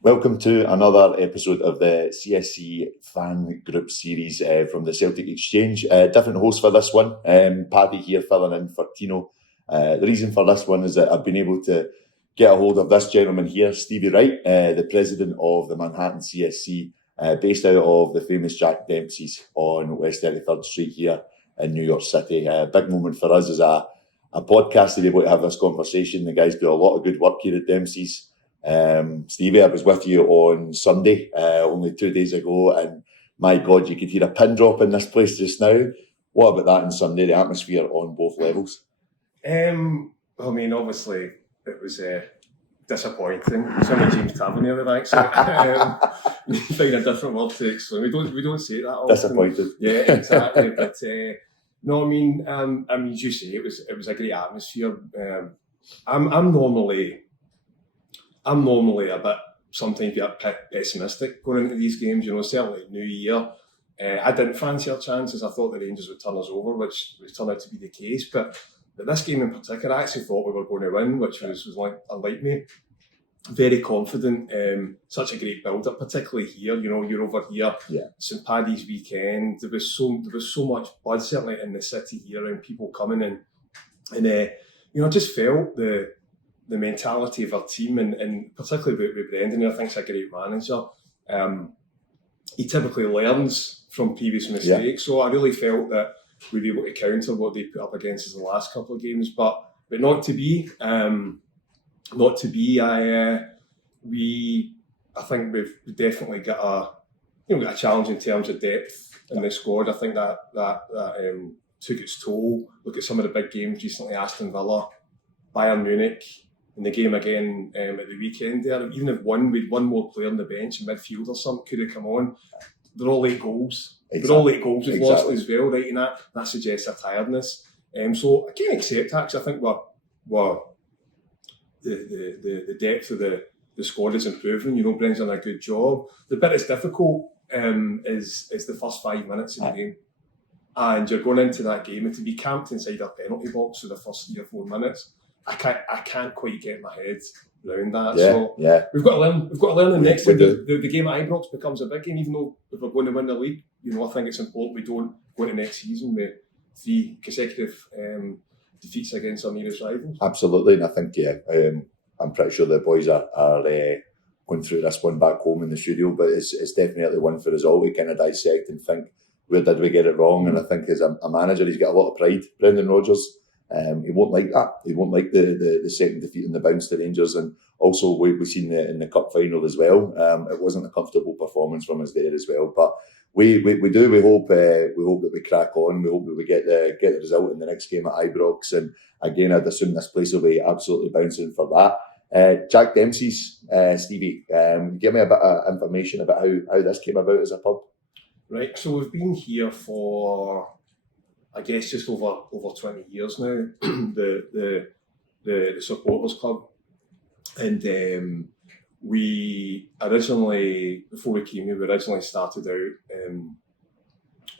Welcome to another episode of the CSC fan group series from the Celtic Exchange. Different host for this one. Paddy here filling in for Tino. The reason for this one is that I've been able to get a hold of this gentleman here, Stevie Wright, the president of the Manhattan CSC, based out of the famous Jack Demsey's on West 33rd Street here in New York City. A big moment for us as a podcast to be able to have this conversation. The guys do a lot of good work here at Demsey's. Stevie, I was with you on Sunday, only 2 days ago, and my God, you could hear a pin drop in this place just now. What about that on Sunday, the atmosphere on both levels? Obviously, it was disappointing. It's only James Tavernier that actually find a different word to explain. We don't say that often. Disappointed. Yeah, exactly. But as you say, it was a great atmosphere. I'm normally a bit, sometimes a bit pessimistic going into these games, certainly New Year. I didn't fancy our chances. I thought the Rangers would turn us over, which turned out to be the case. But this game in particular, I actually thought we were going to win, which was like, unlike me. Very confident. Such a great build-up, particularly here. You're over here. Yeah. St. Paddy's weekend. There was so much buzz, certainly in the city here, and people coming in. And I just felt the mentality of our team, and particularly with Brendan, who I think is a great manager. He typically learns from previous mistakes, so I really felt that we'd be able to counter what they put up against us in the last couple of games, but not to be. I think we've definitely got a challenge in terms of depth in the squad. I think that took its toll. Look at some of the big games recently: Aston Villa, Bayern Munich. In the game again at the weekend there, even if we'd one more player on the bench in midfield or something could have come on, they're all late goals. Exactly. They're all late goals we've lost as well, right? And that suggests a tiredness. So I can accept that, because I think the depth of the squad is improving. Brendan's done a good job. The bit that's difficult is the first 5 minutes of the game. And you're going into that game, and to be camped inside a penalty box for the first 3 or 4 minutes, I can't quite get my head around that. We've got to learn. The next time the game at Ibrox becomes a big game, even though if we're going to win the league, I think it's important we don't go into next season with 3 consecutive defeats against our nearest rivals. Absolutely, and I think I'm pretty sure the boys are going through this one back home in the studio, but it's definitely one for us all to kind of dissect and think, where did we get it wrong? And I think as a manager, he's got a lot of pride. Brendan Rodgers. He won't like that. He won't like the second defeat in the bounce to Rangers, and also we've seen in the cup final as well. It wasn't a comfortable performance from us there as well. But we hope that we crack on. We hope that we get the result in the next game at Ibrox. And again, I'd assume this place will be absolutely bouncing for that. Jack Demsey's, Stevie, give me a bit of information about how this came about as a pub. Right. So we've been here for, I guess, just over 20 years now, the Supporters Club. And we originally, before we came here, we originally started out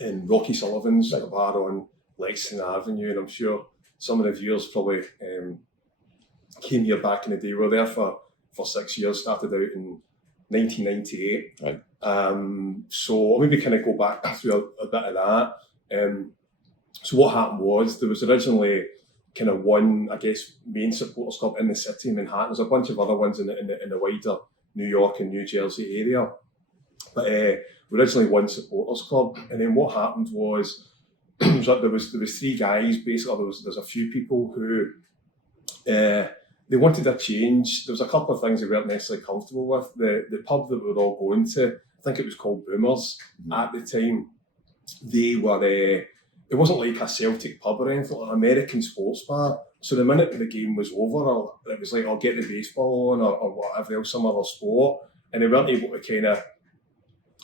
in Rocky Sullivan's, a bar on Lexington Avenue. And I'm sure some of the viewers probably came here back in the day. We were there for 6 years, started out in 1998. Right. So I'll maybe kind of go back through a bit of that. So what happened was, there was originally kind of one, I guess, main supporters club in the city in Manhattan. There's a bunch of other ones in the wider New York and New Jersey area. But originally one supporters club. And then what happened was, there was 3 guys, basically. There's a few people who they wanted a change. There was a couple of things they weren't necessarily comfortable with. The pub that we were all going to, I think it was called Boomers at the time. They were it wasn't like a Celtic pub or anything, like an American sports bar. So the minute the game was over, it was like, I'll get the baseball on or whatever else, some other sport. And they weren't able to kind of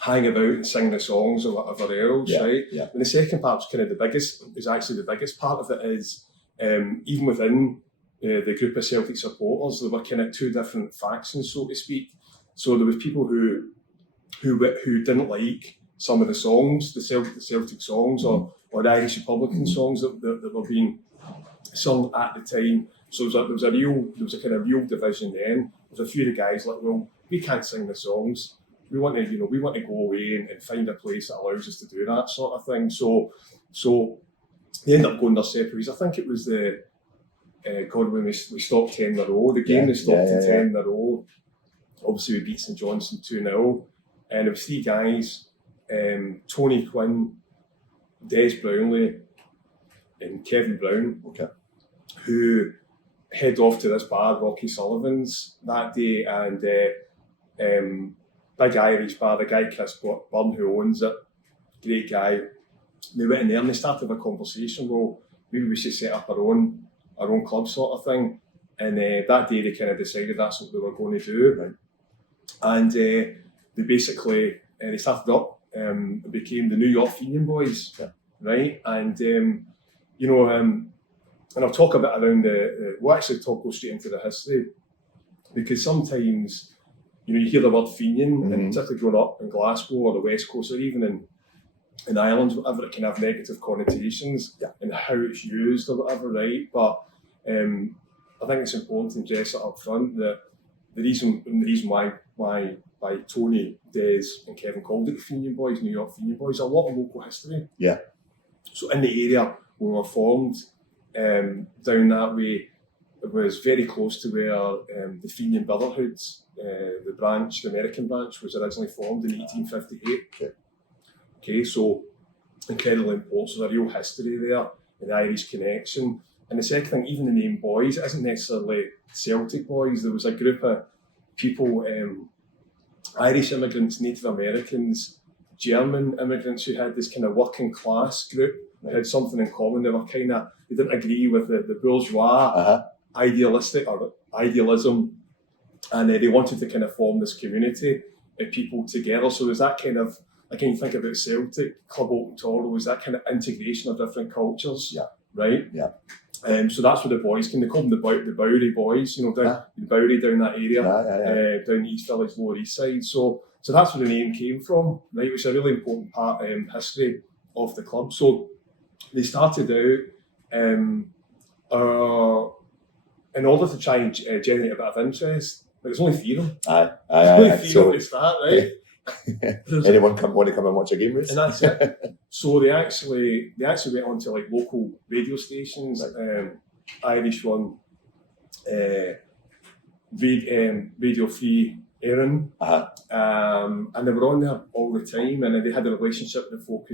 hang about and sing the songs or whatever else, right? Yeah. And the second part was kind of the biggest part of it is, even within the group of Celtic supporters, there were kind of 2 different factions, so to speak. So there was people who didn't like some of the songs, the Celtic songs, or the Irish Republican songs that were being sung at the time. So there was a kind of real division then. There's a few of the guys like, well, we can't sing the songs. We want to go away and find a place that allows us to do that sort of thing. So they ended up going their separate ways. I think it was when we stopped 10 in a row. The game they stopped to 10 in a row. Obviously, we beat St Johnstone 2-0, and it was 3 guys: Tony Quinn, Des Brownlee, and Kevin Brown, who head off to this bar, Rocky Sullivan's, that day, and big Irish bar, the guy Chris Byrne who owns it, great guy. They went in there and they started a conversation. Well, maybe we should set up our own club sort of thing. And that day they kind of decided that's what they were going to do. Right. And they basically they started up. It became the New York Fenian Boys, right? And and I'll talk a bit around we'll actually go straight into the history, because sometimes you hear the word Fenian, and particularly growing up in Glasgow or the West Coast or even in Ireland, whatever, it can have negative connotations and how it's used or whatever, right? But I think it's important to address it up front that the reason why Tony, Des and Kevin called it the Fenian Boys, New York Fenian Boys, a lot of local history. Yeah. So in the area where we were formed, down that way, it was very close to where the Fenian Brotherhoods, the American branch, was originally formed in 1858. Okay, so incredibly important. So there's a real history there, an Irish connection. And the second thing, even the name Boys, it isn't necessarily Celtic Boys. There was a group of people, Irish immigrants, Native Americans, German immigrants, who had this kind of working class group. They had something in common. They didn't agree with the bourgeois idealism, and they wanted to kind of form this community of people together. So there's that kind of, like when you think about Celtic, Club Open Toro, was that kind of integration of different cultures, right? Yeah. So that's where the boys came. They called them the Bowery Boys, down the Bowery, down that area, down the East Village, Lower East Side. So that's where the name came from, right? Which is a really important part history of the club. So they started out in order to try and generate a bit of interest. But there's only 3 of them. Only 3 of them to start, right? Anyone want to come and watch a game race? And that's it. So they actually went on to like local radio stations, Irish one, Radio Free Erin, and they were on there all the time, and they had a relationship with the folk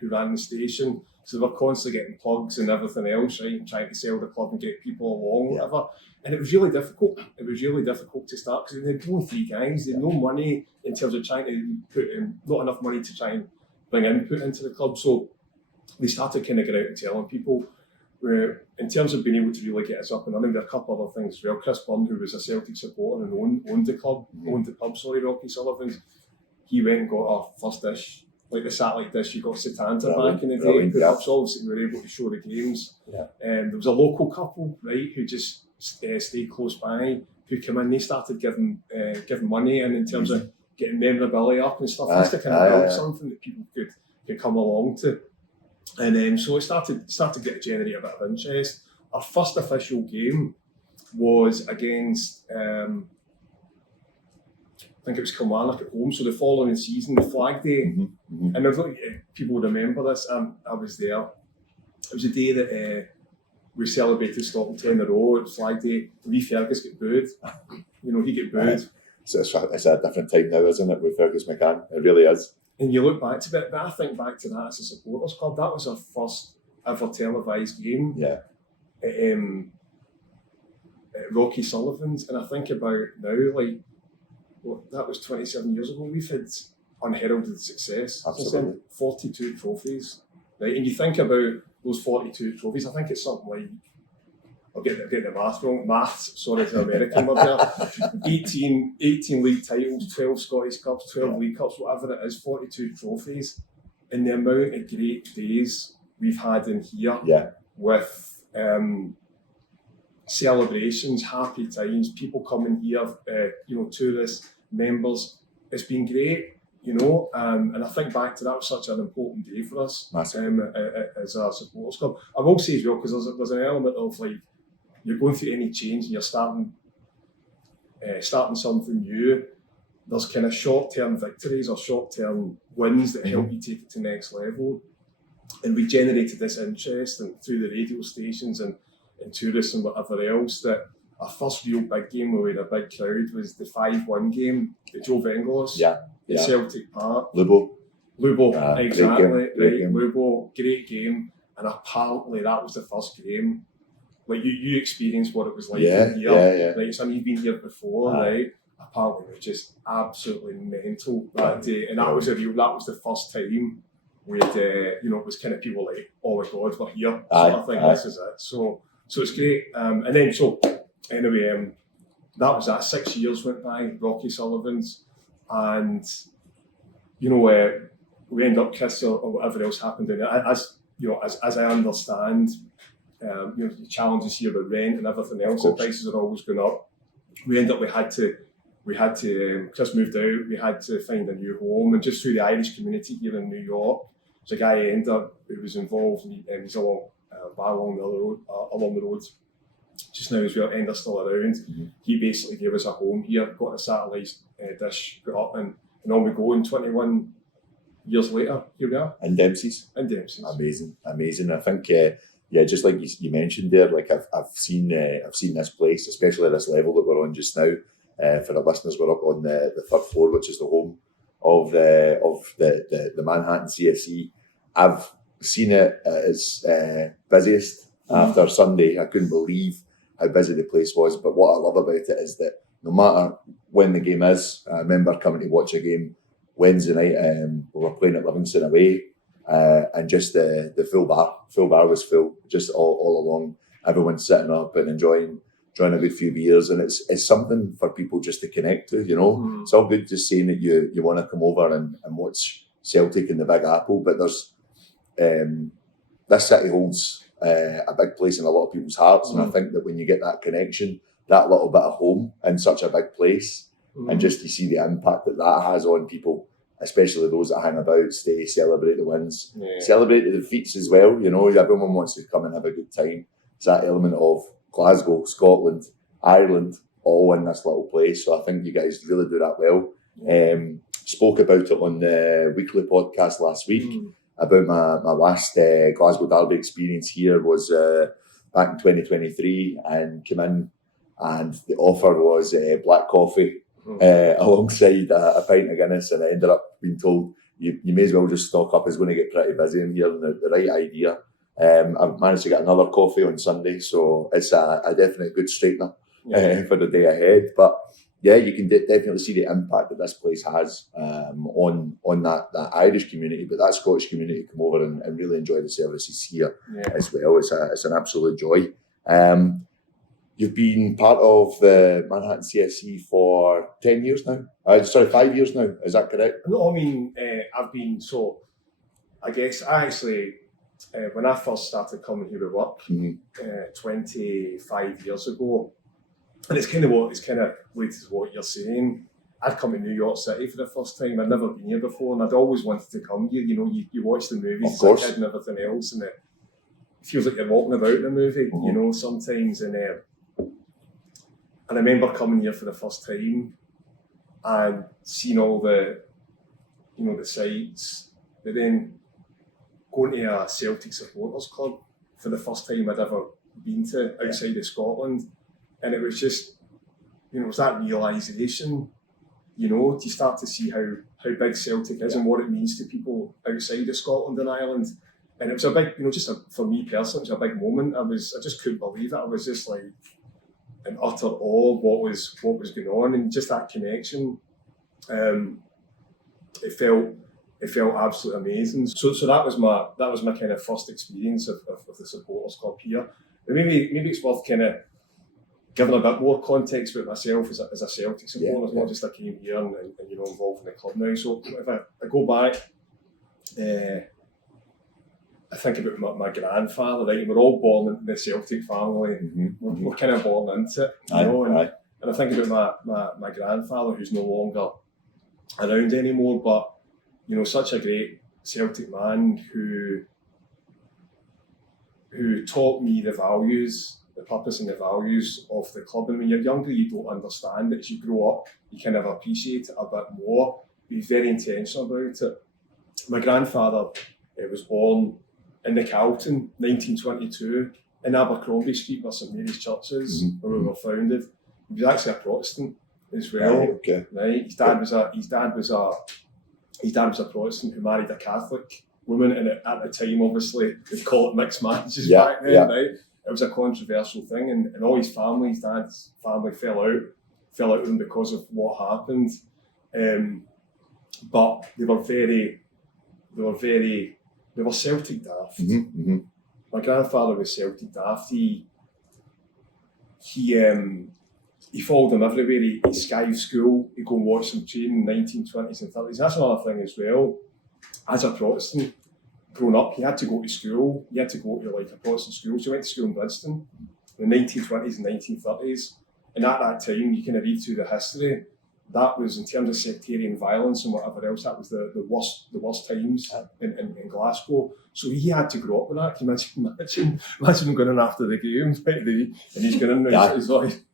who ran the station. So they were constantly getting plugs and everything else, right, and trying to sell the club and get people along, whatever. And it was really difficult. It was really difficult to start because they had only 3 guys. They had no money in terms of trying to put in, not enough money to try and bring input into the club. So they started kind of going out and telling people, where in terms of being able to really get us up and running, there are a couple other things as well. Chris Byrne, who was a Celtic supporter and owned the club, owned the pub, Rocky Sullivan's, he went and got our first dish, like the satellite dish you got Setanta back in the day, put up, so obviously we were able to show the games. There was a local couple, right, who just stayed close by, who came in, they started giving money in terms of getting memorabilia up and stuff, just to kind of build something that people could come along to. And so it started to generate a bit of interest. Our first official game was against, I think it was Kilmarnock at home, so the following season, the Flag Day. And I don't think people remember this, I was there. It was the day that we celebrated Scotland 10 in a row. It was Flag Day. Lee Fergus got booed. He got booed. So it's a different time now, isn't it, with Fergus McCann? It really is. And you look back to it, but I think back to that as a supporters club, that was our first ever televised game at Rocky Sullivan's. And I think about now, that was 27 years ago, we've had unheralded success. Absolutely. 42 trophies, right? And you think about those 42 trophies, I think it's something like, I'll get the math wrong. Sorry, to American word there. 18 league titles, 12 Scottish Cups, 12 League Cups, whatever it is, 42 trophies. And the amount of great days we've had in here with celebrations, happy times, people coming here, tourists, members. It's been great, and I think back to that was such an important day for us as a supporters club. I will say as well, because there's an element of you're going through any change and you're starting something new. there's kind of short-term victories or short-term wins that help you take it to the next level. And we generated this interest and through the radio stations and tourists and whatever else, that our first real big game where we had a big crowd was the 5-1 game at Joe Vengolis at Celtic Park. Lubo, exactly. Great game. Lubo, great game. And apparently that was the first game. Like you experienced what it was like in here. Right? So you've been here before, right? Apparently it was just absolutely mental that day. And that was the first time we'd, it was kind of people like, oh my God, we're here. Sort of thing, this is it. So it's great. Anyway, that was that. 6 years went by, Rocky Sullivan's, and we end up kissing or whatever else happened. And as I understand, the challenges here with rent and everything else, the prices are always going up. We had to Chris moved out. We had to find a new home, and just through the Irish community here in New York, there's a guy who was involved, and he's along the road. Just now as well, Ender's still around. He basically gave us a home here, got a satellite dish put up, and on we go. And 21 years later, here we are. And Dempsey's. Amazing. I think, just like you mentioned there, like I've seen this place, especially at this level that we're on just now. For the listeners, we're up on the third floor, which is the home of the Manhattan CSC. I've seen it at its busiest after Sunday. I couldn't believe how busy the place was. But what I love about it is that no matter when the game is, I remember coming to watch a game Wednesday night. We were playing at Livingston away, and just the full bar was full, just all along. Everyone's sitting up and enjoying a good few beers, and it's something for people just to connect to. It's all good just saying that you want to come over and watch Celtic in the Big Apple, but there's this city holds a big place in a lot of people's hearts, and I think that when you get that connection, that little bit of home in such a big place, and just to see the impact that has on people, especially those that hang about, stay, celebrate the wins, celebrate the defeats as well. Everyone wants to come and have a good time. It's that element of Glasgow, Scotland, Ireland, all in this little place. So I think you guys really do that well. Spoke about it on the weekly podcast last week about my last Glasgow Derby experience here was back in 2023, and came in and the offer was black coffee alongside a pint of Guinness, and I ended up being told you may as well just stock up, it's going to get pretty busy in here, and the right idea. I've managed to get another coffee on Sunday, so it's a definite good straightener for the day ahead. But yeah, you can definitely see the impact that this place has on that Irish community, but that Scottish community come over and really enjoy the services here as well. It's an absolute joy. You've been part of the Manhattan CSC for 10 years now? 5 years now, is that correct? No, I mean, I've been, I guess I actually, when I first started coming here to work 25 years ago, and it's kind of related to what you're saying, I'd come to New York City for the first time. I'd never been here before, and I'd always wanted to come here. You watch the movies as a kid and everything else, and it feels like you're walking about in a movie, sometimes. And I remember coming here for the first time and seeing all the sights, but then going to a Celtic Supporters Club for the first time I'd ever been to outside of Scotland. And it was just, it was that realisation, you start to see how big Celtic is and what it means to people outside of Scotland and Ireland. And it was a big, for me personally, it was a big moment. I just couldn't believe it. I was just like in utter awe of what was going on, and just that connection. It felt absolutely amazing. So that was my kind of first experience of the Supporters Club here. But maybe it's worth kind of giving a bit more context about myself as a Celtic supporter. It's not just I came here and involved in the club now. So if I go back, I think about my grandfather. Right, we're all born into the Celtic family. We're kind of born into it, And I think about my grandfather, who's no longer around anymore, but such a great Celtic man who taught me the values the purpose and the values of the club. And when you're younger, you don't understand it. As you grow up, you kind of appreciate it a bit more. But he's very intentional about it. My grandfather was born in the Carlton, 1922, in Abercrombie Street, where St Mary's Church is, where we were founded. He was actually a Protestant as well. Right, okay. Right? His dad was a Protestant who married a Catholic woman, and at the time, obviously, they'd call it mixed marriages back then, right? It was a controversial thing, and all his family, his dad's family, fell out with him because of what happened. But they were Celtic daft. My grandfather was Celtic daft. He followed them everywhere. He skived school. He'd go and watch them train in the 1920s and 30s. That's another thing as well. As a Protestant, growing up, he had to go to school. He had to go to like a Protestant school. So he went to school in Bridgeton in the 1920s and 1930s. And at that time, you kind of read through the history. That was, in terms of sectarian violence and whatever else, that was the worst times in Glasgow. So he had to grow up with that. Can you imagine him going in after the game, right? And he's going in there, he's like,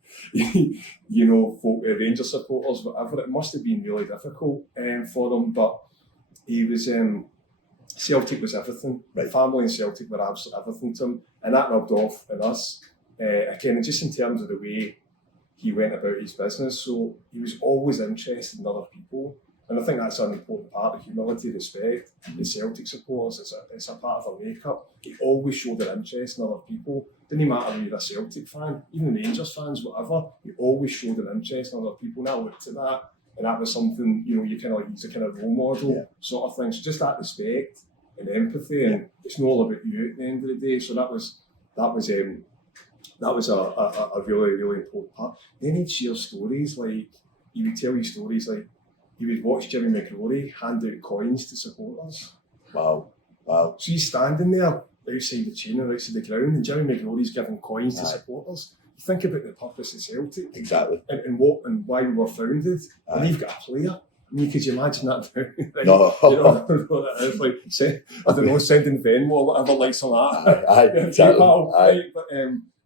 folk, Rangers supporters, whatever. It must have been really difficult for him, but he was, Celtic was everything. Right. The family and Celtic were absolutely everything to him, and that rubbed off on us. Again, just in terms of the way he went about his business, so he was always interested in other people, and I think that's an important part of humility, respect. The Celtic supporters, it's a part of their makeup. He always showed an interest in other people. Didn't matter if you're a Celtic fan, even Rangers fans, whatever. He always showed an interest in other people, and I looked at that, and that was something, you kind of like, he's a kind of role model sort of thing. So just that respect and empathy, and it's not all about you at the end of the day. So that was a really, really important part. Then he'd share stories, like he would tell you stories like he would watch Jimmy McGrory hand out coins to supporters. Wow. So he's standing there outside the chain or outside the ground, and Jimmy McGrory's giving coins to supporters. You think about the purpose of Celtic. Exactly. And why we were founded. And you've got a player. I mean, could you imagine that now? Right? No. You know what it is, like, I don't know, sending Venmo or whatever, like some of that. Exactly. Right? But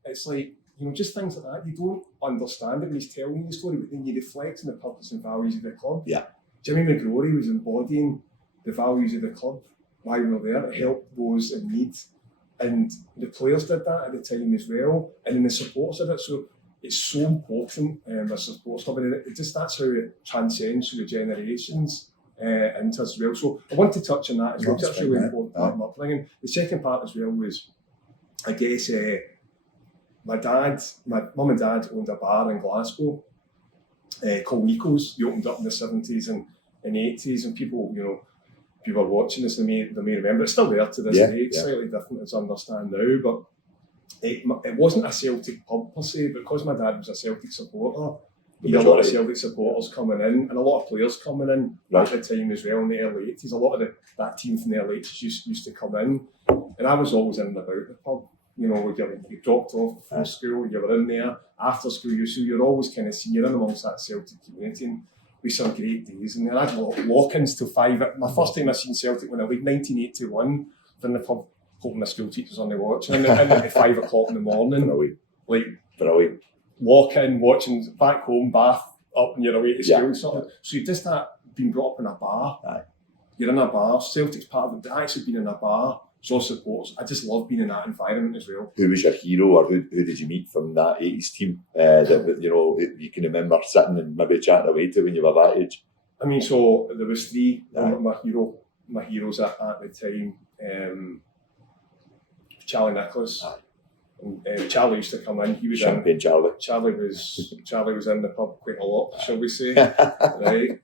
it's like, just things like that. You don't understand it when he's telling you the story, but then you reflect on the purpose and values of the club. Yeah. Jimmy McGrory was embodying the values of the club while we were there to help those in need. And the players did that at the time as well, and then the supporters did it. So it's so important as a supporters club, and that's how it transcends through the generations into as well. So I want to touch on that as well. That's a really important part of my upbringing. The second part as well was, I guess, my mum and dad owned a bar in Glasgow called Nico's. They opened up in the 70s and 80s, and people watching this, they may remember. It's still there to this day. It's slightly different as I understand now, but it wasn't a Celtic pub per se, because my dad was a Celtic supporter. He had a lot of Celtic supporters coming in, and a lot of players coming in at the time as well in the early 80s. A lot of that team from the early 80s used to come in, and I was always in and about the pub. You dropped off from school, you were in there. After school, you're always kind of seen, you're in amongst that Celtic community, and we had some great days. And then I had lock-ins till 5. My first time I seen Celtic when I was 1981, in the pub, hoping the school teachers on the watch, and at 5 o'clock in the morning, Brilliant. Walk in, watching, back home, bath up, and you're away to school. Sort of. So you just that being brought up in a bar. Aye. You're in a bar. Celtic's part of it. I actually been in a bar. So supporters. I just love being in that environment as well. Who was your hero, or who did you meet from that 80s team that you can remember sitting and maybe chatting away to when you were that age? I mean, so there was 3. My heroes at the time. Charlie Nicholas. And Charlie used to come in. He was Champagne Charlie. Charlie was in the pub quite a lot, shall we say? Right.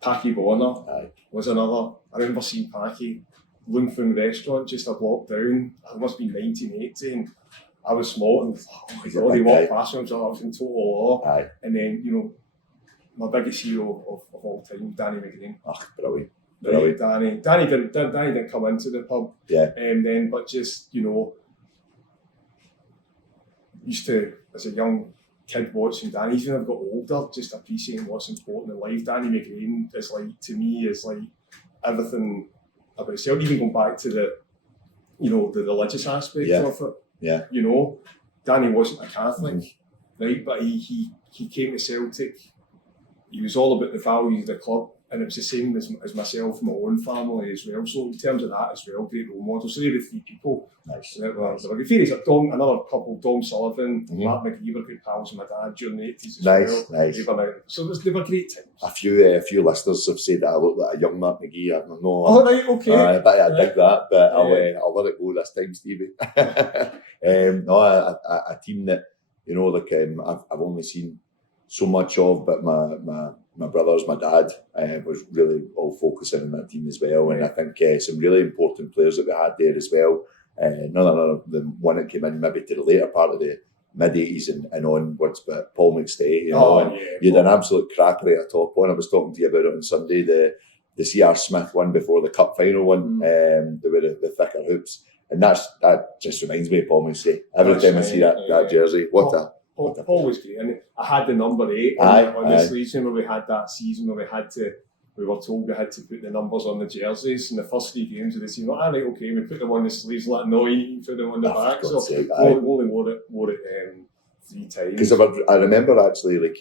Packy Bonner was another. I remember seeing Packy. Lunfung restaurant just a block down. It must be 1980, and I was small, and oh my god, he walked past me, and I was in total awe. And then my biggest hero of all time, Danny McGrane. Brilliant. Danny didn't come into the pub. Then, but just used to, as a young kid, watching Danny. Even as I got older, just appreciating what's important in life. Danny McGrane is like everything about Celtic, even going back to the religious aspect of it. Yeah. You know, Danny wasn't a Catholic, right? But he came to Celtic. He was all about the values of the club, and it was the same as myself and my own family as well. So in terms of that as well, great role models. So they were three people. Nice. That were good. Fairies like another couple, Dom Sullivan, Mark McGee were good pals with my dad during the 80s as well. Nice. So they were great times. A few listeners have said that I look like a young Mark McGee. I don't know. Oh, right, okay. But I dig that, but I'll let it go this time, Stevie. No, a team that, you know, like I've only seen so much of, but my brothers, my dad was really all focusing on that team as well. And I think some really important players that we had there as well. None of the one that came in maybe to the later part of the mid-80s and onwards, but Paul McStay, you had an absolute cracker at a top one. I was talking to you about it on Sunday, the C.R. Smith one before the cup final one, they were the thicker hoops. And that just reminds me of Paul McStay. Every time I see that jersey, Paul was great. And I had the number 8 on the sleeves. Remember we had that season where we were told we had to put the numbers on the jerseys in the first 3 games of the season. Right, okay, we put them on the sleeves, let no, you put them on the back. So we only wore it 3 times. Because I remember actually, like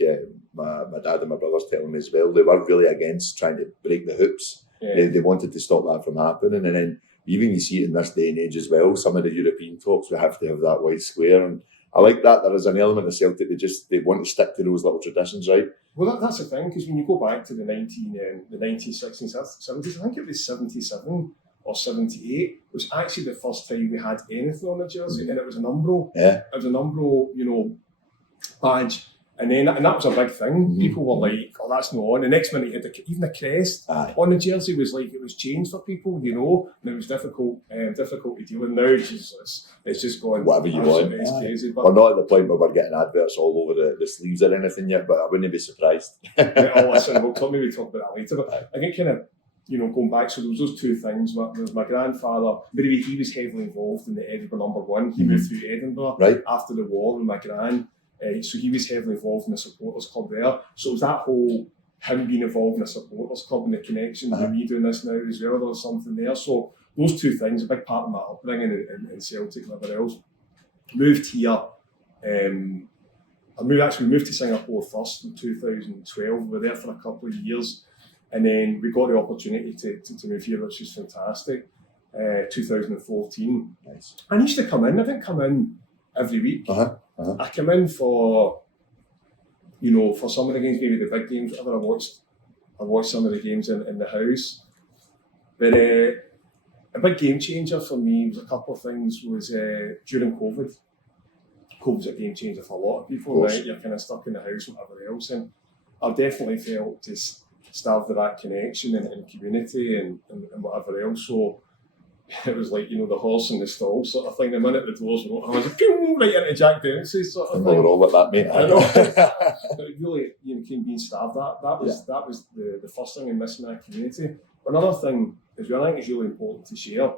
my dad and my brothers telling me as well, they were really against trying to break the hoops. Yeah. They wanted to stop that from happening. And then even you see it in this day and age as well, some of the European tops, we have to have that white square. And I like that. There is an element of Celtic they want to stick to those little traditions, right? Well, that's the thing, because when you go back to the 1960s, 70s, I think it was 77 or 78, it was actually the first time we had anything on the jersey, and it was an Umbro. Yeah. It was an Umbro, badge. And that was a big thing. People were like, "Oh, that's not on." The next minute, you had even the crest on the jersey was like it was changed for people, and it was difficult to deal with. Now it's just going whatever you want. It's crazy. But we're not at the point where we're getting adverts all over the sleeves or anything yet, but I wouldn't be surprised. Listen, we'll talk about that later. But I think kind of going back. So there was those 2 things. There was my grandfather. By the way, he was heavily involved in the Edinburgh No.1. He moved through Edinburgh after the war with my gran. So he was heavily involved in the supporters club there. So it was that whole him being involved in a supporters club and the connection with me doing this now as well. There was something there. So those 2 things, a big part of my upbringing in Celtic and everything else. Moved here. We moved to Singapore first in 2012. We were there for a couple of years, and then we got the opportunity to move here, which was fantastic. 2014. Nice. I used to come in. I didn't come in every week. I come in for some of the games, maybe the big games, whatever. I watched some of the games in the house. But a big game changer for me was a couple of things. Was during COVID. COVID was a game changer for a lot of people, right? You're kind of stuck in the house, whatever else. And I've definitely felt just starved of that connection and community and whatever else. So it was like, the horse in the stall sort of thing. The minute the doors were open, I was like, right into Jack Demsey sort of thing. We're all with that, mate. I know. But it really, came being starved. That was the first thing in missing that community. Another thing is, I think it's really important to share,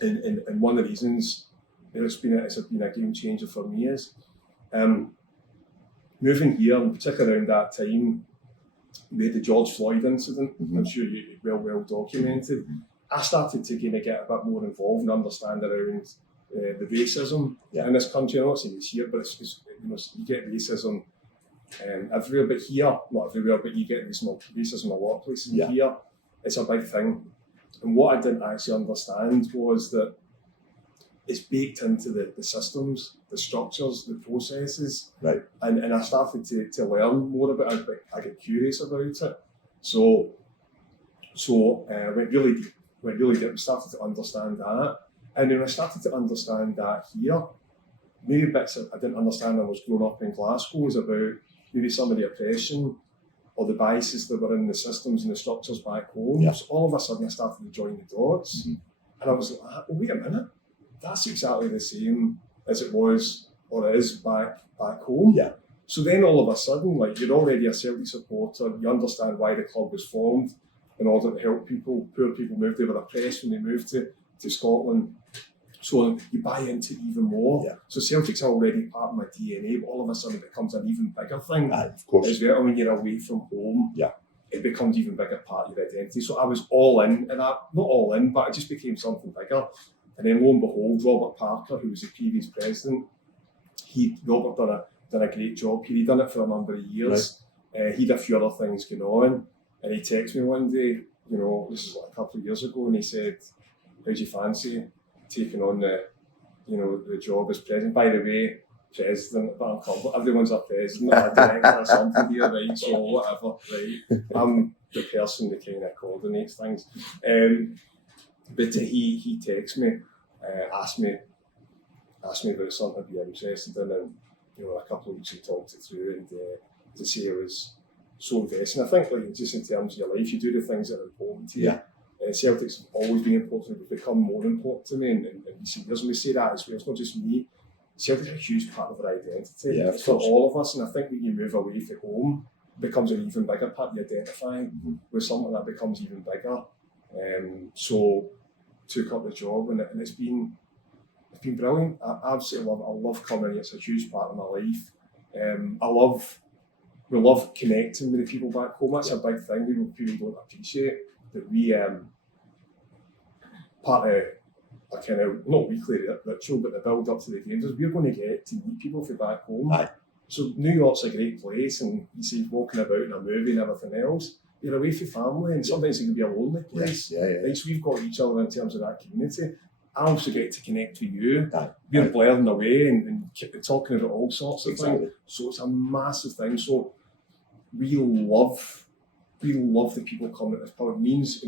and one of the reasons it's been a game changer for me is moving here, and particularly around that time, we had the George Floyd incident. I'm sure you well documented. I started to kind of get a bit more involved and understand around the racism in this country. I'm not saying it's here, but it's you get racism everywhere. But here, not everywhere, but you get racism in a lot of places. Yeah. Here, it's a big thing. And what I didn't actually understand was that it's baked into the systems, the structures, the processes. Right. And I started to learn more about it. I get curious about it. So went really deep. We started to understand that. And then I started to understand that here, maybe bits I didn't understand when I was growing up in Glasgow was about maybe some of the oppression or the biases that were in the systems and the structures back home. Yeah. So all of a sudden I started to join the dots. And I was like, oh, wait a minute, that's exactly the same as it was or is back home. Yeah. So then all of a sudden, like, you're already a Celtic supporter, you understand why the club was formed, in order to help poor people move. They were oppressed when they moved to Scotland. So you buy into it even more. Yeah. So Celtic's already part of my DNA, but all of a sudden it becomes an even bigger thing. Of course. As well, when you're away from home, it becomes even bigger part of your identity. So I was all in, and not all in, but it just became something bigger. And then lo and behold, Robert Parker, who was the previous president, Robert done a great job here. He'd done it for a number of years. Right. He'd a few other things going on, and he texted me one day, this is like a couple of years ago, and he said, "How do you fancy taking on the job as president? By the way, president, everyone's a president, a director or something here, right? So whatever, right? I'm the person that kind of coordinates things." But he texted me, asked me about something I'd be interested in, and a couple of weeks we talked it through, and to say I was so invested. And I think, just in terms of your life, you do the things that are important to you. Yeah. Celtic's always been important, but become more important to me, and recent years. And we say that as well. It's not just me. Celtic's a huge part of our identity. Yeah, it's for all of us, and I think when you move away from home, it becomes an even bigger part. You identify with something that becomes even bigger. So took up the job, and it's been brilliant. I absolutely love it. I love coming here. It's a huge part of my life. We love connecting with the people back home. That's a big thing. People don't appreciate that we part of a kind of not weekly ritual, but the build up to the games is we're going to get to meet people from back home. Aye. So New York's a great place, and you see walking about in a movie and everything else. You're away from family, and sometimes it can be a lonely place. Yeah. Right, so we've got each other in terms of that community. I also get to connect with you. Aye. We're blaring away and talking about all sorts of things. So it's a massive thing. So we love the people coming to this pub. It means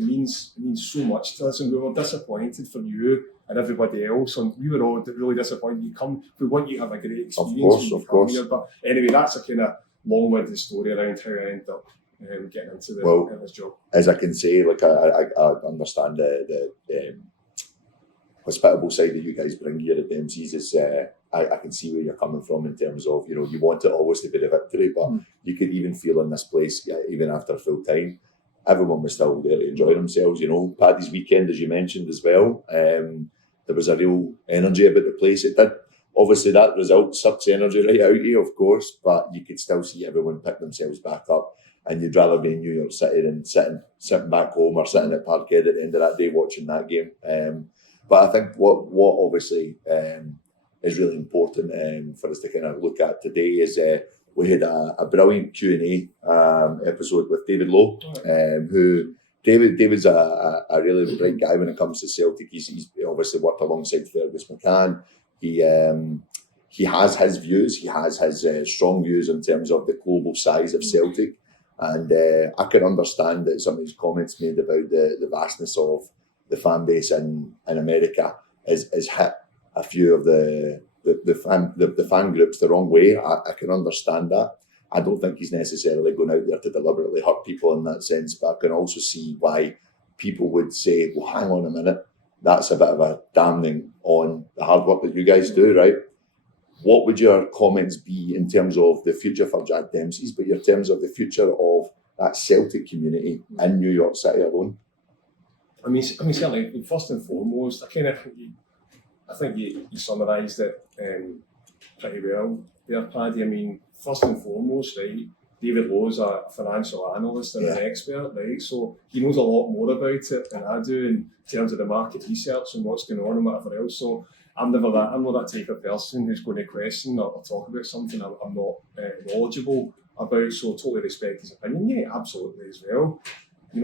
so much to us, and we were disappointed for you and everybody else, and we were all really disappointed. We want you to have a great experience. Of course. Here. But anyway, that's a kind of long-winded story around how I ended up getting into this job. As I can say, I understand the hospitable side that you guys bring here at Dempsey's is I can see where you're coming from in terms of, you want it always to be the victory, but you could even feel in this place, even after full time, everyone was still there to enjoy themselves, Paddy's weekend, as you mentioned as well, there was a real energy about the place. It did, obviously that result sucks energy right out of you, of course, but you could still see everyone pick themselves back up, and you'd rather be in New York City than sitting back home or sitting at Parkhead at the end of that day watching that game. But I think what obviously is really important for us to kind of look at today is we had a brilliant Q&A episode with David Lowe, who David's a really bright guy when it comes to Celtic. He's obviously worked alongside Fergus McCann. He has his views. He has his strong views in terms of the global size of Celtic, and I can understand that some of his comments made about the vastness of the fan base in America has hit a few of the fan groups the wrong way. I can understand that. I don't think he's necessarily going out there to deliberately hurt people in that sense, but I can also see why people would say, well, hang on a minute, that's a bit of a damning on the hard work that you guys do, right? What would your comments be in terms of the future for Jack Demsey's, but in terms of the future of that Celtic community in New York City alone? I mean, certainly, first and foremost, I think you summarised it pretty well there, Paddy. I mean, first and foremost, right, David Lowe's a financial analyst and an expert, right? So he knows a lot more about it than I do in terms of the market research and what's going on and whatever else. So I'm not that type of person who's going to question or talk about something I'm not knowledgeable about. So totally respect his opinion. Yeah, absolutely as well. We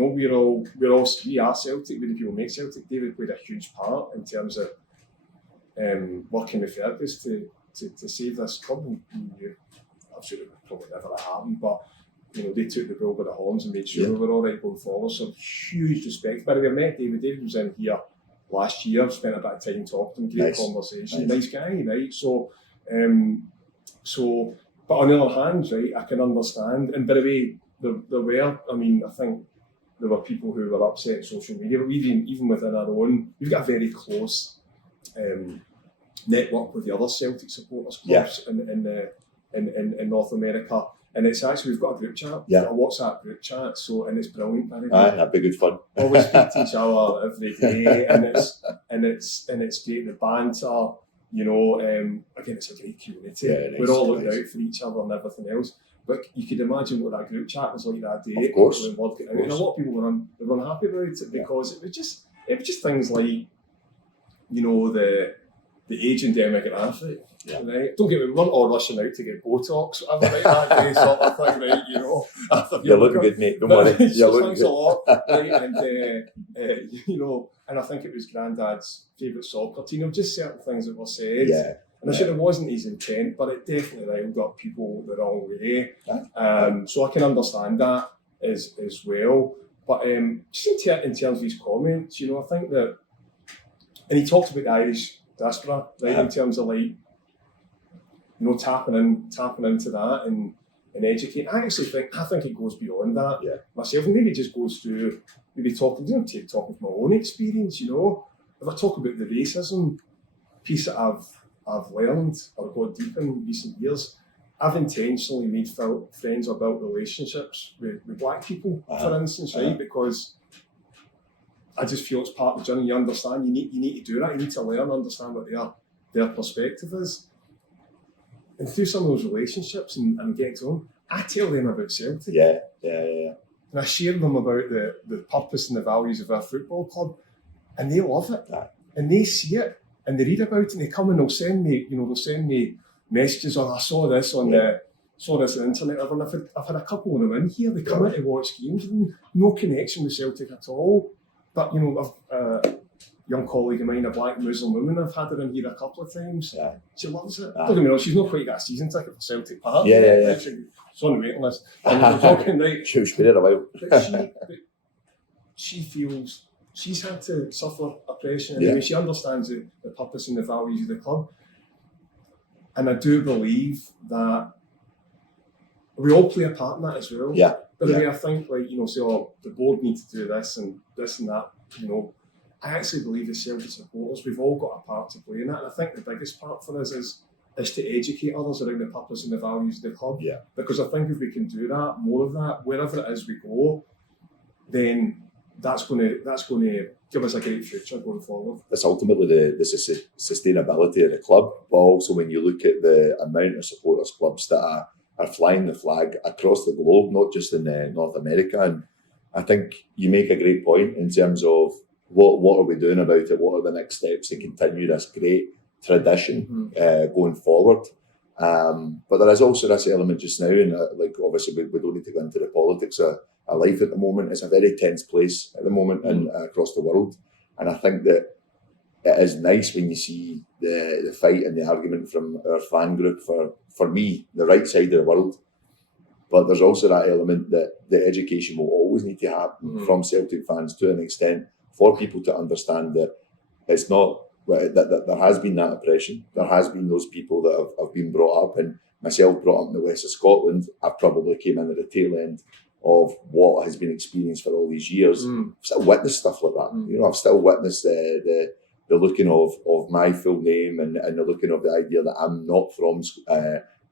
are Celtic. We the people make Celtic. David played a huge part in terms of working with Fergus to save this club. And absolutely probably never that happened, but they took the bull by the horns and made sure we were all right going forward. So huge respect. By the way, I met David. David was in here last year. Spent a bit of time talking. Great conversation. Nice guy, right? So, but on the other hand, right, I can understand. And by the way, there were. I mean, I think there were people who were upset on social media, but even within our own, we've got a very close network with the other Celtic Supporters Clubs in North America. And it's actually, we've got a group chat, a WhatsApp group chat, and it's brilliant. That'd be good fun. Always speak to each other every day, and it's great, the banter, again, it's a great community. Yeah, we're all looking out for each other and everything else. But you could imagine what that group chat was like that day. Of course. And a lot of people were unhappy about it because it was just things like, the aging demographic. Yeah. Right? Don't get me wrong, all rushing out to get Botox, whatever, right? That day sort of thing, right? You're looking good, mate. Don't worry. You're looking thanks good. a lot, right? And I think it was Grandad's favourite soccer team. Just certain things that were said. Yeah. And I'm sure it wasn't his intent, but it definitely riled up people the wrong way. So I can understand that as well. But just in terms of his comments, I think that, and he talked about the Irish diaspora, right, in terms of tapping into that and educating. I think it goes beyond that myself, and maybe it just goes through talking from my own experience. If I talk about the racism piece that I've learned or got deep in recent years, I've intentionally made friends or built relationships with black people, for instance, right? Because I just feel it's part of the journey. You understand, you need to do that. You need to learn, understand what their perspective is. And through some of those relationships and getting to them, I tell them about Celtic. Yeah. And I share them about the purpose and the values of our football club. And they love it. And they see it. And they read about it and they come and they'll send me messages, or I saw this on the internet. And I've had a couple of them in here. They come in to watch games and no connection with Celtic at all. But I've young colleague of mine, a black Muslim woman, I've had her in here a couple of times. She loves it. Don't get me wrong, she's not quite got a season ticket for Celtic Park. It's on the waiting list. And we're talking, right? She's been there a while. But she feels she's had to suffer oppression. Anyway, she understands the purpose and the values of the club. And I do believe that we all play a part in that as well. But the way I think, say, the board needs to do this and that, I actually believe as Celtic supporters, we've all got a part to play in that. And I think the biggest part for us is to educate others around the purpose and the values of the club. Because I think if we can do that, more of that, wherever it is we go, then that's going to give us a great future going forward. It's ultimately the sustainability of the club, but also when you look at the amount of supporters clubs that are flying the flag across the globe, not just in North America. And I think you make a great point in terms of what are we doing about it? What are the next steps to continue this great tradition going forward? But there is also this element just now, and obviously we don't need to go into the politics of life at the moment. It's a very tense place at the moment and across the world. And I think that it is nice when you see the fight and the argument from our fan group for me, the right side of the world. But there's also that element that the education will always need to happen from Celtic fans to an extent for people to understand that it's not, that there has been that oppression. There has been those people that have been brought up, and myself brought up in the west of Scotland, I probably came in at the tail end of what has been experienced for all these years. I've still witnessed stuff like that. I've still witnessed the looking of my full name and the looking of the idea that I'm not from,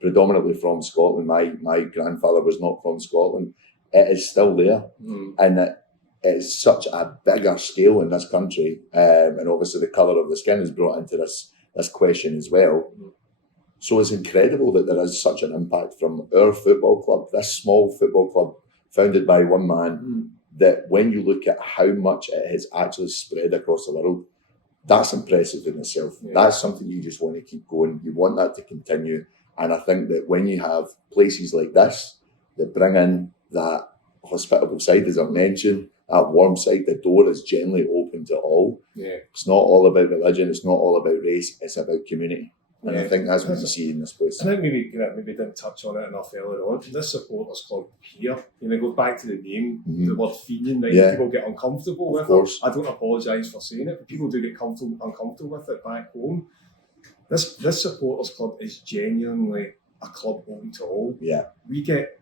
predominantly from Scotland. My grandfather was not from Scotland. It is still there. And it is such a bigger scale in this country. And obviously the colour of the skin is brought into this question as well. So it's incredible that there is such an impact from our football club, this small football club founded by one man, that when you look at how much it has actually spread across the world, that's impressive in itself. That's something you just want to keep going. You want that to continue. And I think that when you have places like this that bring in that hospitable side, as I've mentioned, that warm side, the door is generally open to all. It's not all about religion, it's not all about race, it's about community. And I think that's what you see in this place. I think maybe didn't touch on it enough earlier on. This supporters club here, go back to the name, the word feeling, right? People get uncomfortable with it. I don't apologise for saying it, but people do get uncomfortable with it back home. This supporters club is genuinely a club open to all. We get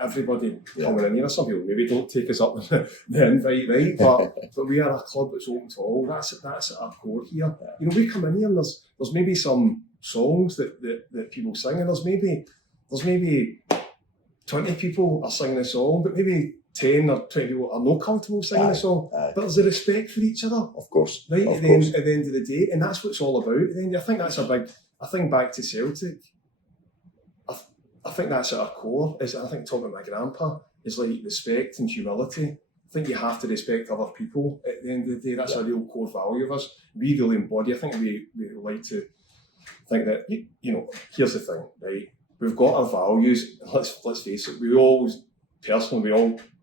everybody coming in here. Some people maybe don't take us up the invite, right? But we are a club that's open to all. That's at our core here. We come in here and there's maybe some songs that people sing, and there's maybe 20 people are singing a song, but maybe 10 or 20 people are not comfortable singing a song. But there's a respect for each other. Of course. Right? At the end of the day. And that's what it's all about. And I think that's I think back to Celtic, I think that's at our core. I think talking about my grandpa is like respect and humility think you have to respect other people at the end of the day. That's a real core value of us. We really embody. I think we like to think that, you know, here's the thing, right? We've got our values. Let's face it. We all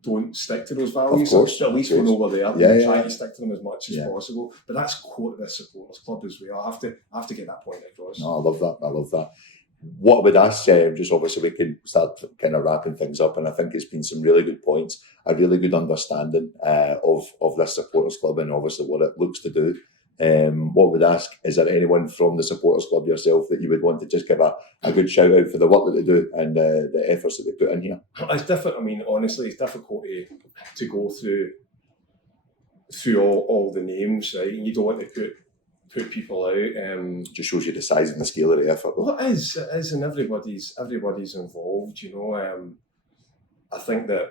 don't stick to those values. Of course, so at least we know we're there. We try to stick to them as much as possible. But that's core to the supporters club as well. I have to get that point across. No, I love that. What I would ask, just obviously we can start kind of wrapping things up, and I think it's been some really good points, a really good understanding of this supporters club and obviously what it looks to do. What would ask, is there anyone from the supporters club yourself that you would want to just give a good shout out for the work that they do and the efforts that they put in here? It's difficult. I mean, honestly, it's difficult to go through all the names, right? And you don't want to put people out. Just shows you the size and the scale of the effort. Well, it is, and everybody's involved. You know, I think that,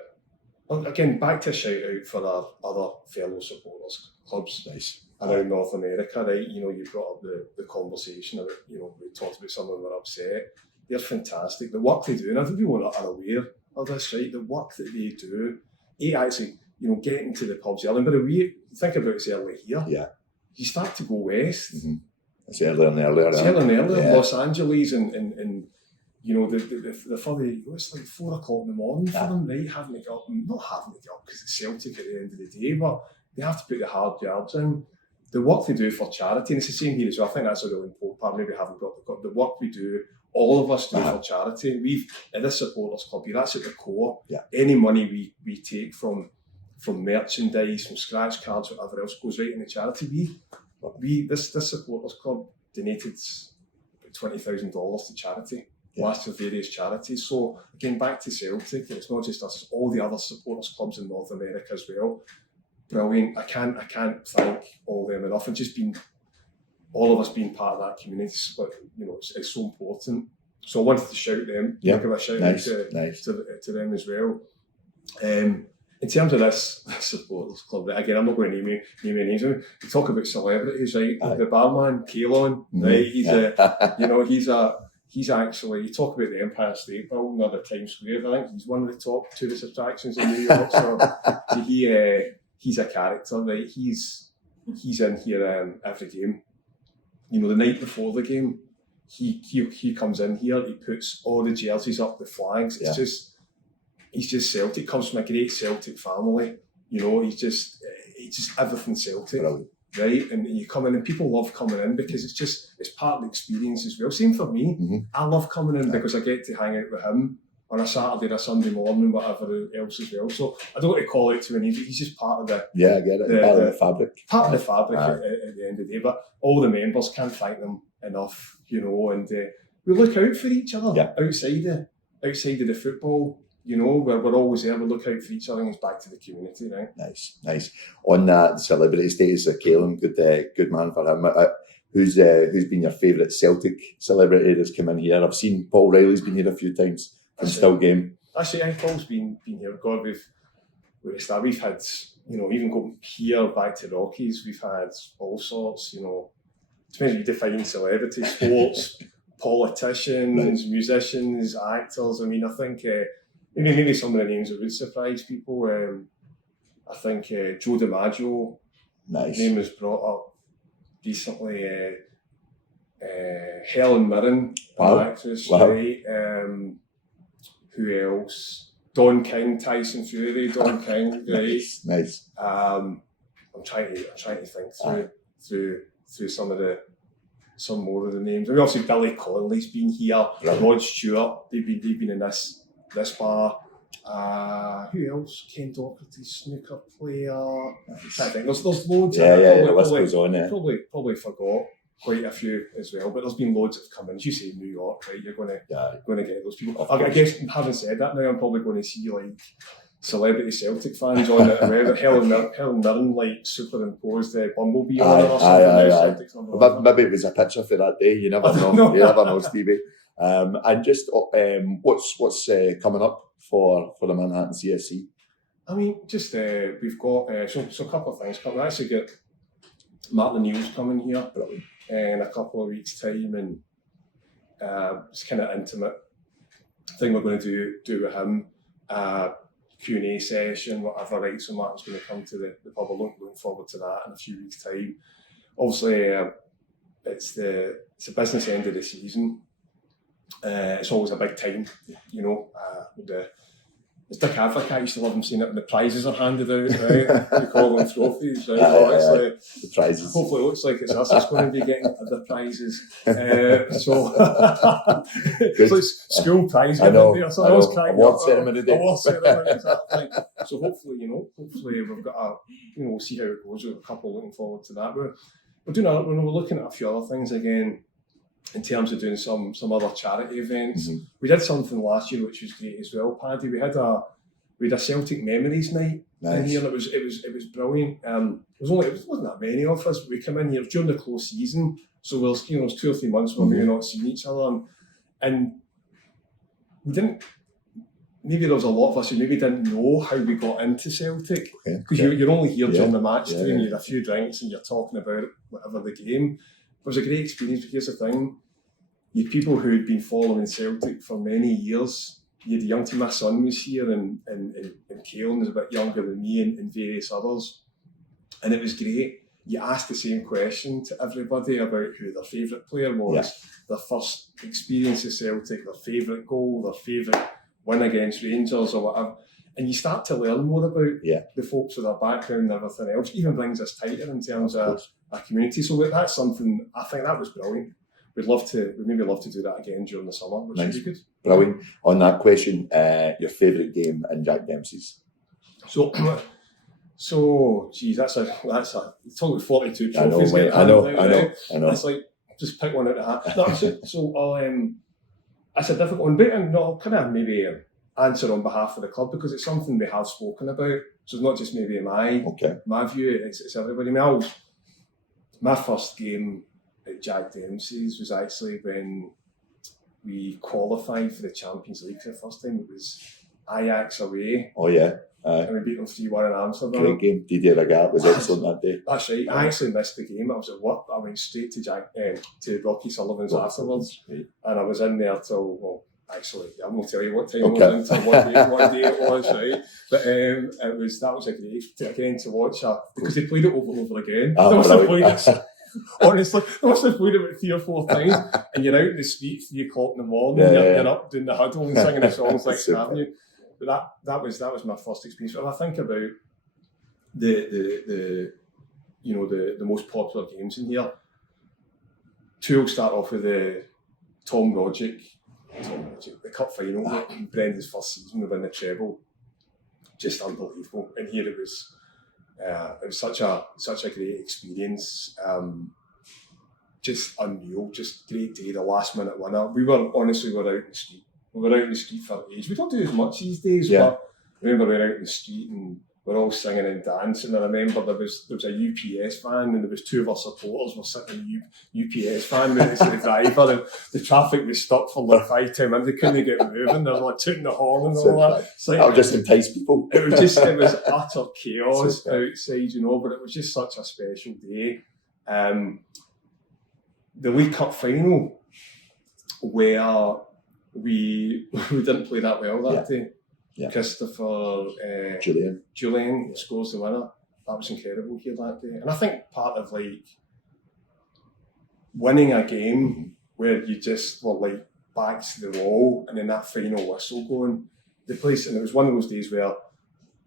again, back to a shout out for our other fellow supporters clubs. Nice. Around North America, right? You know, you brought up the conversation about, you know, we talked about some of them were upset. They're fantastic. The work they do, and I think people are aware of this, right? The work that they do, actually, you know, getting to the pubs early. But we think about it's early here. Yeah. You start to go west. Mm-hmm. It's earlier and earlier. It's earlier and earlier. Yeah. Los Angeles and you know, the further you go, it's like 4 o'clock in the morning for them, right? Not having to get up because it's Celtic at the end of the day, but they have to put the hard yards in. The work they do for charity, and it's the same here as well. I think that's a really important part. Maybe haven't got the work we do. All of us do for charity. We've at this supporters club here. That's at the core. Yeah. Any money we take from merchandise, from scratch cards, whatever else goes right in the charity. This supporters club donated $20,000 to charity last year, various charities. So again, back to Celtic, it's not just us; it's all the other supporters clubs in North America as well. Brilliant. I can't thank all of them enough, and just being all of us being part of that community. But you know, it's so important. So I wanted to shout them. Give a shout out to them as well. In terms of this supporters club, again, I'm not going to name any names. We talk about celebrities, right? The barman, Kalon, right? He's actually, you talk about the Empire State Building or the Times Square, I think he's one of the top tourist attractions in New York. So he's a character, right? He's in here every game. You know, the night before the game, he comes in here, he puts all the jerseys up, the flags. He's just Celtic. Comes from a great Celtic family. You know, he's just everything Celtic. Brilliant. Right? And you come in and people love coming in because it's part of the experience as well. Same for me. Mm-hmm. I love coming in because I get to hang out with him on a Saturday or a Sunday morning, whatever else as well. So I don't want to call out to any, but he's just part of the... Yeah, I get it. Part of the fabric. Part of the fabric at the end of the day. But all the members, can't thank them enough, you know, and we look out for each other outside of the football. You know, we're always there. We look out for each other, and it's back to the community, right? Nice. On that celebrity status of Calum, good man for him. Who's been your favourite Celtic celebrity that's come in here? I've seen Paul Riley's been here a few times from Still Game. Actually, I think Paul's been here. God, we've had, you know, even going here back to Rockies, we've had all sorts. You know, depends if you define celebrity, sports, politicians, musicians, actors. I mean, I think. Maybe some of the names that would surprise people. I think Joe DiMaggio, name was brought up recently. Helen Mirren, an actress, right? Who else? Don King, Tyson Fury, Don King, right? Nice. I'm trying to think through some more of the names. I mean, obviously Billy Connolly's been here. Right. Rod Stewart, they've been in this bar. Who else? Ken Doherty, snooker player. Nice. I think there's loads. The list goes on. Probably forgot quite a few as well, but there's been loads that have come in. As you say, New York, right? You're going to get those people. I guess, having said that, now I'm probably going to see like celebrity Celtic fans on it. Helen Mirren like superimposed Bumblebee on it or something. Maybe it was a picture for that day. You never know. You never know, Stevie. And just what's coming up for the Manhattan CSC? I mean, just we've got so a couple of things coming. I actually get Martin News coming here in a couple of weeks' time, and it's kind of intimate thing we're going to do with him. Q&A session, whatever, right? So Martin's going to come to the pub. I'm looking forward to that in a few weeks' time. Obviously, it's the business end of the season. It's always a big time, you know. It's Dick Havlick, I used to love him saying it when the prizes are handed out, right? We call them trophies, right? The prizes. Hopefully it looks like it's us that's going to be getting the prizes. So it's like school prize giving there. So award ceremony day. Award ceremony, exactly. So hopefully we've got we'll see how it goes. We've got a couple looking forward to that. We're looking at a few other things again. In terms of doing some other charity events, we did something last year which was great as well, Paddy. We had a Celtic Memories night in here. And it was brilliant. It wasn't that many of us. But we come in here during the close season, so it was 2 or 3 months where we were not seeing each other, and we didn't. Maybe there was a lot of us who maybe didn't know how we got into Celtic, because you're only here during the match day, and you had a few drinks and you're talking about whatever the game. It was a great experience, but here's the thing. You had people who had been following Celtic for many years. You had a young team, my son was here, and Caelan was a bit younger than me, and various others. And it was great. You asked the same question to everybody about who their favourite player was, their first experience of Celtic, their favourite goal, their favourite win against Rangers or whatever. And you start to learn more about the folks with their background and everything else. It even brings us tighter in terms of our community. So that's something, I think that was brilliant. We'd maybe love to do that again during the summer, which would be good. Brilliant. On that question, your favourite game in Jack Demsey's? So, geez, that's a it's only 42 trophies. I know. That's like, just pick one out of the hat. No, that's a difficult one, but I'll kind of maybe answer on behalf of the club, because it's something we have spoken about. So it's not just maybe my view, it's everybody. My first game at Jack Demsey's was actually when we qualified for the Champions League for the first time. It was Ajax away. Oh yeah. And we beat them 3-1 in Amsterdam. Great game. Didier Ragat was excellent that day. That's right. I actually missed the game. I was at work. I went straight to Rocky Sullivan's afterwards. Right. And I was in there till, actually, I won't tell you what time I was in till one day it was, right? But that was a great again to watch, because they played it over and over again. Honestly, they must have played it about 3 or 4 times, and you're out in the street 3 o'clock in the morning, you're up doing the huddle and singing the songs like Avenue. But that was my first experience. If I think about the most popular games in here, 2 will start off with the Tom Rodgick, the cup final, Brendan's first season, we win the treble, just unbelievable. And here it was such a great experience, just unreal, just great day, the last minute winner. We were out in the street. We were out in the street for ages. We don't do as much these days, but I remember we were out in the street and we're all singing and dancing. And I remember there was a UPS van, and there was 2 of our supporters were sitting in the UPS van next to the driver, and the traffic was stuck for like 5-10 minutes. They couldn't get moving. They were like tooting the horn and all that. That'll just entice people. It was utter chaos outside, but it was just such a special day. The League Cup final, where we didn't play that well that day. Yeah. Christopher Julian scores the winner. That was incredible here that day. And I think part of winning a game where you just were backs to the wall, and then that final whistle going, the place, and it was one of those days where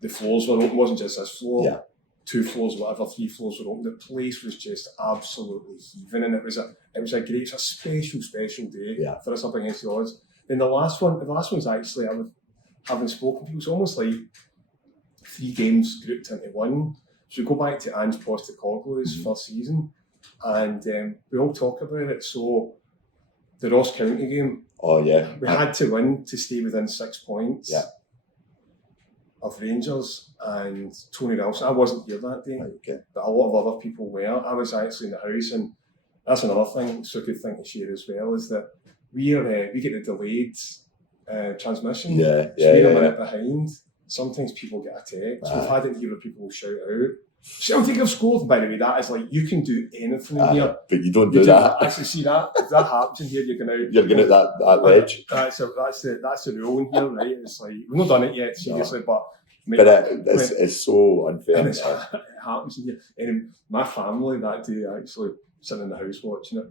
the floors were open. It wasn't just this floor, 2 floors, whatever, 3 floors were open. The place was just absolutely heaving, and it was a great, a special day for us up against the odds. Then the last one's actually, having spoken to people, it's almost like 3 games grouped into one. So we go back to Ange Postecoglou's first season, and we all talk about it. So the Ross County game, we had to win to stay within 6 points of Rangers and Tony Ralston. I wasn't here that day, but a lot of other people were. I was actually in the house, and that's another thing, so a good thing to share as well, is that we get the delayed transmission. So we're a minute behind. Sometimes people get a text. We've had it here where people will shout out, Celtic have scored. By the way, that is you can do anything in here, but you don't do that. Actually, see that if that happens in here, you're going out that ledge. That's the rule in here, right? It's we've not done it yet, seriously, but But it's so unfair. And it happens in here. And my family that day actually sitting in the house watching it.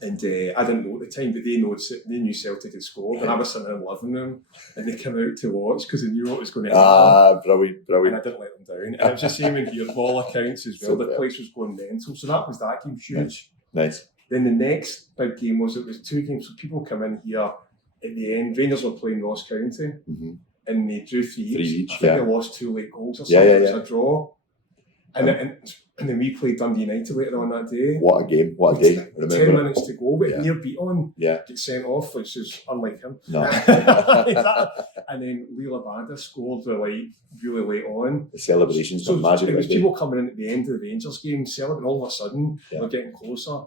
And I didn't know at the time, but they knew Celtic had scored. And I was sitting in the living room and they came out to watch because they knew what was going to happen. Brilliant. And I didn't let them down. And it was the same in here, by all accounts as well. The place was going mental. So that was that game, huge. Nice. Then the next big game it was 2 games. So people come in here at the end. Rangers were playing Ross County. Mm-hmm. And they drew 3 each. I think they lost 2 late goals or something. It was a draw. And then we played Dundee United later on that day. What a game, what a day. 10 minutes to go, but near beat on. Get sent off, which is unlike him. No. And then Lee Labada scored really late on. The celebrations so were magic. It was people coming in at the end of the Rangers game, celebrating all of a sudden. We're getting closer.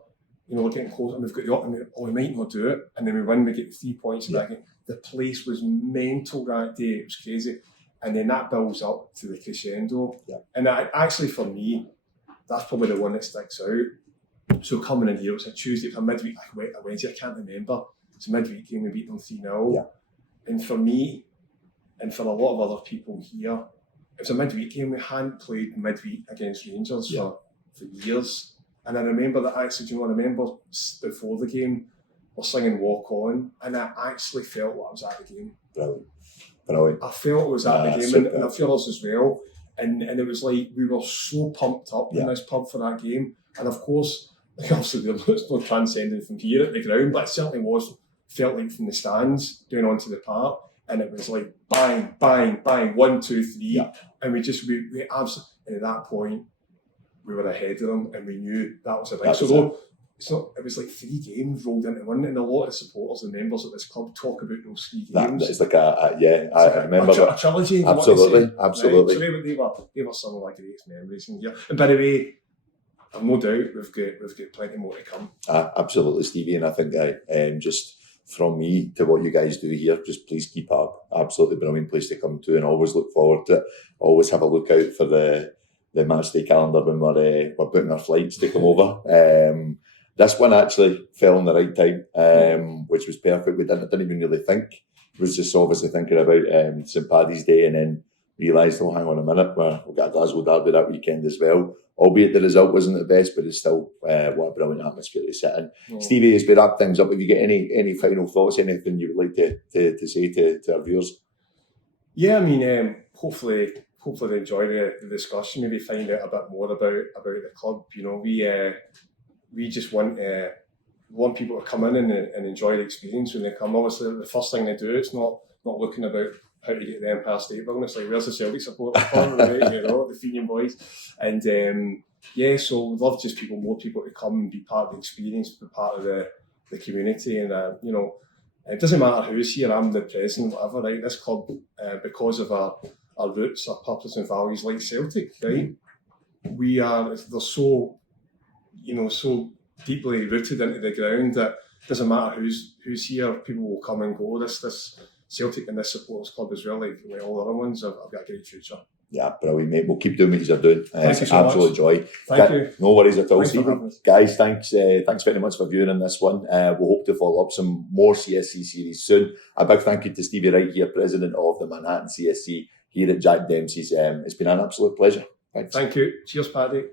We're getting closer, and we've got the option. We might not do it. And then we win, we get 3 points back. The place was mental that day. It was crazy. And then that builds up to the crescendo. And actually, for me, that's probably the one that sticks out. So coming in here, it was a Tuesday, a midweek, a Wednesday, I can't remember. It's a midweek game, we beat them 3-0. And for me, and for a lot of other people here, it was a midweek game. We hadn't played midweek against Rangers for years. And I remember that actually, I remember before the game, we're singing Walk On, and I actually felt like I was at the game. Brilliant. I felt I was at the game, and I feel us as well. And it was like we were so pumped up in this pub for that game. And of course, obviously there's no transcending from here at the ground, but it certainly felt like from the stands going onto the park. And it was like bang, bang, bang, 1, 2, 3. And we absolutely, and at that point, we were ahead of them and we knew that was a big. It was like 3 games rolled into one, and a lot of supporters and members of this club talk about those 3 games. It's like I remember a trilogy. Absolutely. Right? So they were some of my greatest memories in here. And by the way, I've no doubt we've got plenty more to come. Absolutely, Stevie, and I think just from me to what you guys do here, just please keep up. Absolutely brilliant place to come to, and always look forward to it. Always have a look out for the match day calendar when we're booking our flights to come over. This one actually fell in the right time, which was perfect. I didn't even really think. I was just obviously thinking about St Paddy's Day, and then realised, hang on a minute, we've got a Glasgow derby that weekend as well. Albeit the result wasn't the best, but it's still what a brilliant atmosphere to sit in. Stevie, as we wrap things up, have you got any final thoughts, anything you would like to say to our viewers? Yeah, I mean, hopefully they enjoy the discussion, maybe find out a bit more about the club. We just want people to come in and enjoy the experience when they come. Obviously, the first thing they do, it's not looking about how to get to the Empire State Building. It's like, where's the Celtic Supporters Club, right? The Fenian boys. And so we'd love just more people to come and be part of the experience, be part of the community. And, it doesn't matter who's here, I'm the president, whatever, right? This club, because of our roots, our purpose and values like Celtic, right? They're so deeply rooted into the ground that it doesn't matter who's here, people will come and go. This Celtic and this supporters club as well, like all the other ones, have got a great future. Yeah, brilliant, mate. We'll keep doing what you're doing. It's an absolute joy. Thank you. No worries at all, Stephen. Guys, thanks very much for viewing this one. We'll hope to follow up some more CSC series soon. A big thank you to Stevie Wright here, President of the Manhattan CSC here at Jack Demsey's. It's been an absolute pleasure. Thanks. Thank you. Cheers, Paddy.